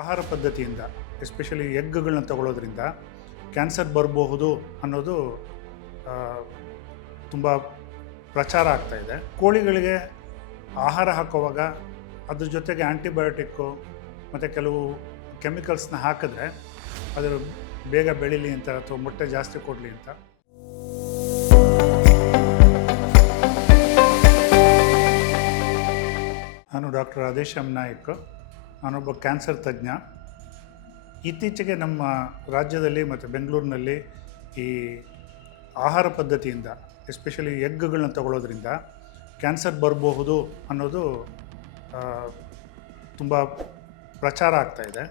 ಆಹಾರ ಪದ್ಧತಿಯಿಂದ especially ಎಗ್ಗಳನ್ನ ತಗೊಳ್ಳೋದ್ರಿಂದ cancer ಬರಬಹುದು ಅನ್ನೋದು ತುಂಬ ಪ್ರಚಾರ ಆಗ್ತಾಯಿದೆ. ಕೋಳಿಗಳಿಗೆ ಆಹಾರ ಹಾಕುವಾಗ ಅದ್ರ ಜೊತೆಗೆ ಆ್ಯಂಟಿಬಯೋಟಿಕ್ಕು ಮತ್ತು ಕೆಲವು ಕೆಮಿಕಲ್ಸ್ನ ಹಾಕಿದ್ರೆ ಅದು ಬೇಗ ಬೆಳೀಲಿ ಅಂತ ಅಥವಾ ಮೊಟ್ಟೆ ಜಾಸ್ತಿ ಕೊಡಲಿ ಅಂತ. ನಾನು ಡಾಕ್ಟರ್ ಆದೇಶ್ ಎಂ ನಾಯಕ್. ನಾನೊಬ್ಬ ಕ್ಯಾನ್ಸರ್ ತಜ್ಞ. ಇತ್ತೀಚೆಗೆ ನಮ್ಮ ರಾಜ್ಯದಲ್ಲಿ ಮತ್ತು ಬೆಂಗಳೂರಿನಲ್ಲಿ ಈ ಆಹಾರ ಪದ್ಧತಿಯಿಂದ ಎಸ್ಪೆಷಲಿ ಎಗ್ಗಳನ್ನ ತಗೊಳ್ಳೋದ್ರಿಂದ ಕ್ಯಾನ್ಸರ್ ಬರಬಹುದು ಅನ್ನೋದು ತುಂಬ ಪ್ರಚಾರ ಆಗ್ತಾಯಿದೆ.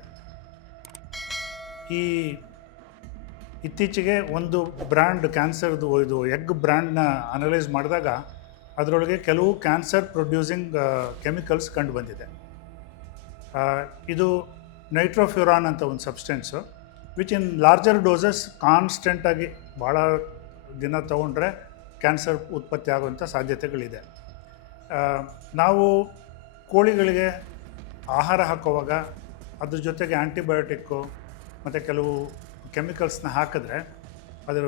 ಈ ಇತ್ತೀಚೆಗೆ ಒಂದು ಬ್ರ್ಯಾಂಡ್ ಕ್ಯಾನ್ಸರ್ದು ಇದು ಎಗ್ ಬ್ರ್ಯಾಂಡ್ನ ಅನಲೈಸ್ ಮಾಡಿದಾಗ ಅದರೊಳಗೆ ಕೆಲವು ಕ್ಯಾನ್ಸರ್ ಪ್ರೊಡ್ಯೂಸಿಂಗ್ ಕೆಮಿಕಲ್ಸ್ ಕಂಡು ಬಂದಿದೆ. ಇದು ನೈಟ್ರೋಫ್ಯೂರಾನ್ ಅಂತ ಒಂದು substance which in larger doses ಕಾನ್ಸ್ಟೆಂಟಾಗಿ ಭಾಳ ದಿನ ತೊಗೊಂಡ್ರೆ ಕ್ಯಾನ್ಸರ್ ಉತ್ಪತ್ತಿ ಆಗುವಂಥ ಸಾಧ್ಯತೆಗಳಿದೆ. ನಾವು ಕೋಳಿಗಳಿಗೆ ಆಹಾರ ಹಾಕುವಾಗ ಅದ್ರ ಜೊತೆಗೆ ಆ್ಯಂಟಿಬಯೋಟಿಕ್ಕು ಮತ್ತು ಕೆಲವು ಕೆಮಿಕಲ್ಸ್ನ ಹಾಕಿದ್ರೆ ಅದು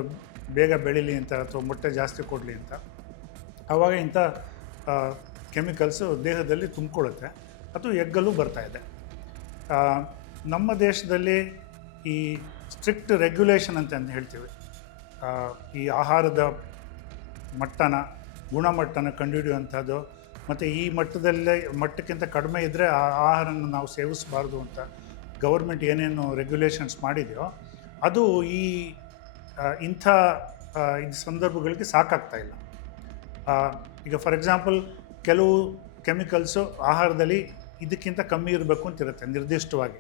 ಬೇಗ ಬೆಳೀಲಿ ಅಂತ ಅಥವಾ ಮೊಟ್ಟೆ ಜಾಸ್ತಿ ಕೊಡಲಿ ಅಂತ. ಆವಾಗ ಇಂಥ ಕೆಮಿಕಲ್ಸು ದೇಹದಲ್ಲಿ ತುಂಬಿಕೊಳ್ಳುತ್ತೆ. ಅದು ಎಗ್ಗಲ್ಲೂ ಬರ್ತಾಯಿದೆ. ನಮ್ಮ ದೇಶದಲ್ಲಿ ಈ ಸ್ಟ್ರಿಕ್ಟ್ ರೆಗ್ಯುಲೇಷನ್ ಅಂತ ಹೇಳ್ತೀವಿ. ಈ ಆಹಾರದ ಗುಣಮಟ್ಟನ ಕಂಡುಹಿಡಿಯುವಂಥದ್ದು ಮತ್ತು ಈ ಮಟ್ಟಕ್ಕಿಂತ ಕಡಿಮೆ ಇದ್ದರೆ ಆ ಆಹಾರನ ನಾವು ಸೇವಿಸಬಾರ್ದು ಅಂತ ಗೌರ್ಮೆಂಟ್ ಏನೇನು ರೆಗ್ಯುಲೇಷನ್ಸ್ ಮಾಡಿದೆಯೋ ಅದು ಇಂಥ ಸಂದರ್ಭಗಳಿಗೆ ಸಾಕಾಗ್ತಾಯಿಲ್ಲ. ಈಗ ಫಾರ್ ಎಕ್ಸಾಂಪಲ್ ಕೆಲವು ಕೆಮಿಕಲ್ಸು ಆಹಾರದಲ್ಲಿ ಇದಕ್ಕಿಂತ ಕಮ್ಮಿ ಇರಬೇಕು ಅಂತಿರುತ್ತೆ ನಿರ್ದಿಷ್ಟವಾಗಿ.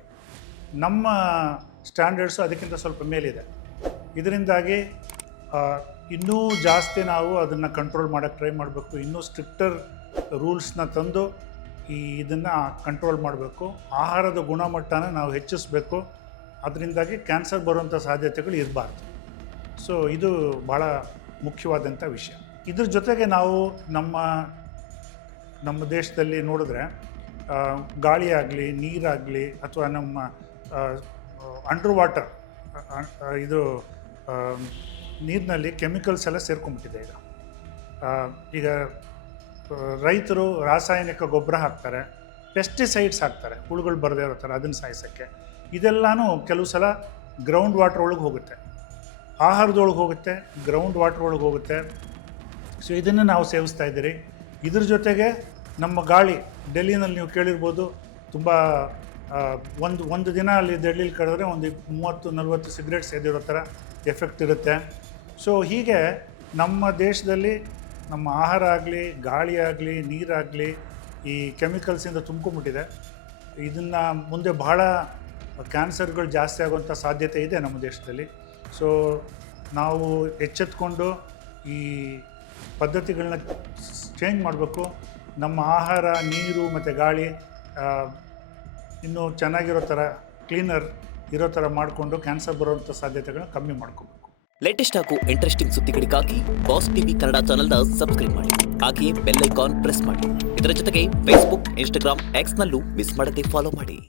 ನಮ್ಮ ಸ್ಟ್ಯಾಂಡರ್ಡ್ಸು ಅದಕ್ಕಿಂತ ಸ್ವಲ್ಪ ಮೇಲಿದೆ. ಇದರಿಂದಾಗಿ ಇನ್ನೂ ಜಾಸ್ತಿ ನಾವು ಅದನ್ನು ಕಂಟ್ರೋಲ್ ಮಾಡೋಕ್ಕೆ ಟ್ರೈ ಮಾಡಬೇಕು. ಇನ್ನೂ ಸ್ಟ್ರಿಕ್ಟರ್ ರೂಲ್ಸ್ನ ತಂದು ಇದನ್ನು ಕಂಟ್ರೋಲ್ ಮಾಡಬೇಕು. ಆಹಾರದ ಗುಣಮಟ್ಟನ ನಾವು ಹೆಚ್ಚಿಸಬೇಕು. ಅದರಿಂದಾಗಿ ಕ್ಯಾನ್ಸರ್ ಬರುವಂಥ ಸಾಧ್ಯತೆಗಳು ಇರಬಾರ್ದು. ಸೊ ಇದು ಭಾಳ ಮುಖ್ಯವಾದಂಥ ವಿಷಯ. ಇದ್ರ ಜೊತೆಗೆ ನಾವು ನಮ್ಮ ದೇಶದಲ್ಲಿ ನೋಡಿದ್ರೆ ಗಾಳಿ ಆಗಲಿ ನೀರಾಗಲಿ ಅಥವಾ ನಮ್ಮ ಅಂಡರ್ ವಾಟರ್ ಇದು ನೀರಿನಲ್ಲಿ ಕೆಮಿಕಲ್ಸ್ ಎಲ್ಲ ಸೇರ್ಕೊಂಡ್ಬಿಟ್ಟಿದೆ. ಈಗ ರೈತರು ರಾಸಾಯನಿಕ ಗೊಬ್ಬರ ಹಾಕ್ತಾರೆ, ಪೆಸ್ಟಿಸೈಡ್ಸ್ ಹಾಕ್ತಾರೆ ಹುಳುಗಳು ಬರದೇ ಇರೋ ಥರ ಅದನ್ನು ಸಾಯಿಸೋಕ್ಕೆ. ಇದೆಲ್ಲನೂ ಕೆಲವು ಸಲ ಗ್ರೌಂಡ್ ವಾಟರ್ ಒಳಗೆ ಹೋಗುತ್ತೆ, ಆಹಾರದೊಳಗೆ ಹೋಗುತ್ತೆ, ಗ್ರೌಂಡ್ ವಾಟರ್ ಒಳಗೆ ಹೋಗುತ್ತೆ. ಸೊ ಇದನ್ನು ನಾವು ಸೇವಿಸ್ತಾ ಇದ್ದೀರಿ. ಇದ್ರ ಜೊತೆಗೆ ನಮ್ಮ ಗಾಳಿ, ಡೆಲ್ಲಿನಲ್ಲಿ ನೀವು ಕೇಳಿರ್ಬೋದು, ತುಂಬ ಒಂದು ದಿನ ಅಲ್ಲಿ ಡೆಲ್ಲಿಲಿ ಕಳೆದ್ರೆ ಒಂದು 30-40 ಸಿಗರೇಟ್ ಸೇದಿರೋ ಥರ ಎಫೆಕ್ಟ್ ಇರುತ್ತೆ. ಸೊ ಹೀಗೆ ನಮ್ಮ ದೇಶದಲ್ಲಿ ನಮ್ಮ ಆಹಾರ ಆಗಲಿ ಗಾಳಿ ಆಗಲಿ ನೀರಾಗಲಿ ಈ ಕೆಮಿಕಲ್ಸಿಂದ ತುಂಬ್ಕೊಂಡ್ಬಿಟ್ಟಿದೆ. ಇದನ್ನು ಮುಂದೆ ಬಹಳ ಕ್ಯಾನ್ಸರ್ಗಳು ಜಾಸ್ತಿ ಆಗುವಂಥ ಸಾಧ್ಯತೆ ಇದೆ ನಮ್ಮ ದೇಶದಲ್ಲಿ. ಸೊ ನಾವು ಎಚ್ಚೆತ್ಕೊಂಡು ಈ ಪದ್ಧತಿಗಳನ್ನ ಚೇಂಜ್ ಮಾಡಬೇಕು. ನಮ್ಮ ಆಹಾರ, ನೀರು ಮತ್ತು ಗಾಳಿ ಇನ್ನೂ ಚೆನ್ನಾಗಿರೋ ಥರ, ಕ್ಲೀನರ್ ಇರೋ ಥರ ಮಾಡಿಕೊಂಡು ಕ್ಯಾನ್ಸರ್ ಬರುವಂಥ ಸಾಧ್ಯತೆಗಳನ್ನ ಕಮ್ಮಿ ಮಾಡ್ಕೋಬೇಕು. ಲೇಟೆಸ್ಟ್ ಹಾಗೂ ಇಂಟ್ರೆಸ್ಟಿಂಗ್ ಸುದ್ದಿಗಳಿಗಾಗಿ ಬಾಸ್ ಟಿವಿ ಕನ್ನಡ ಚಾನೆಲ್ನ ಸಬ್ಸ್ಕ್ರೈಬ್ ಮಾಡಿ. ಹಾಗೆಯೇ ಬೆಲ್ ಐಕಾನ್ ಪ್ರೆಸ್ ಮಾಡಿ. ಇದರ ಜೊತೆಗೆ ಫೇಸ್ಬುಕ್, ಇನ್ಸ್ಟಾಗ್ರಾಮ್, ಎಕ್ಸ್ನಲ್ಲೂ ಮಿಸ್ ಮಾಡದೆ ಫಾಲೋ ಮಾಡಿ.